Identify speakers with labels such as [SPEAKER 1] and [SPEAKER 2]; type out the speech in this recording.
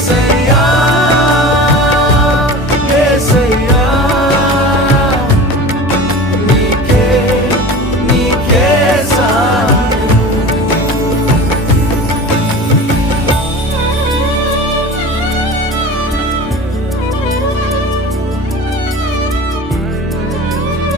[SPEAKER 1] say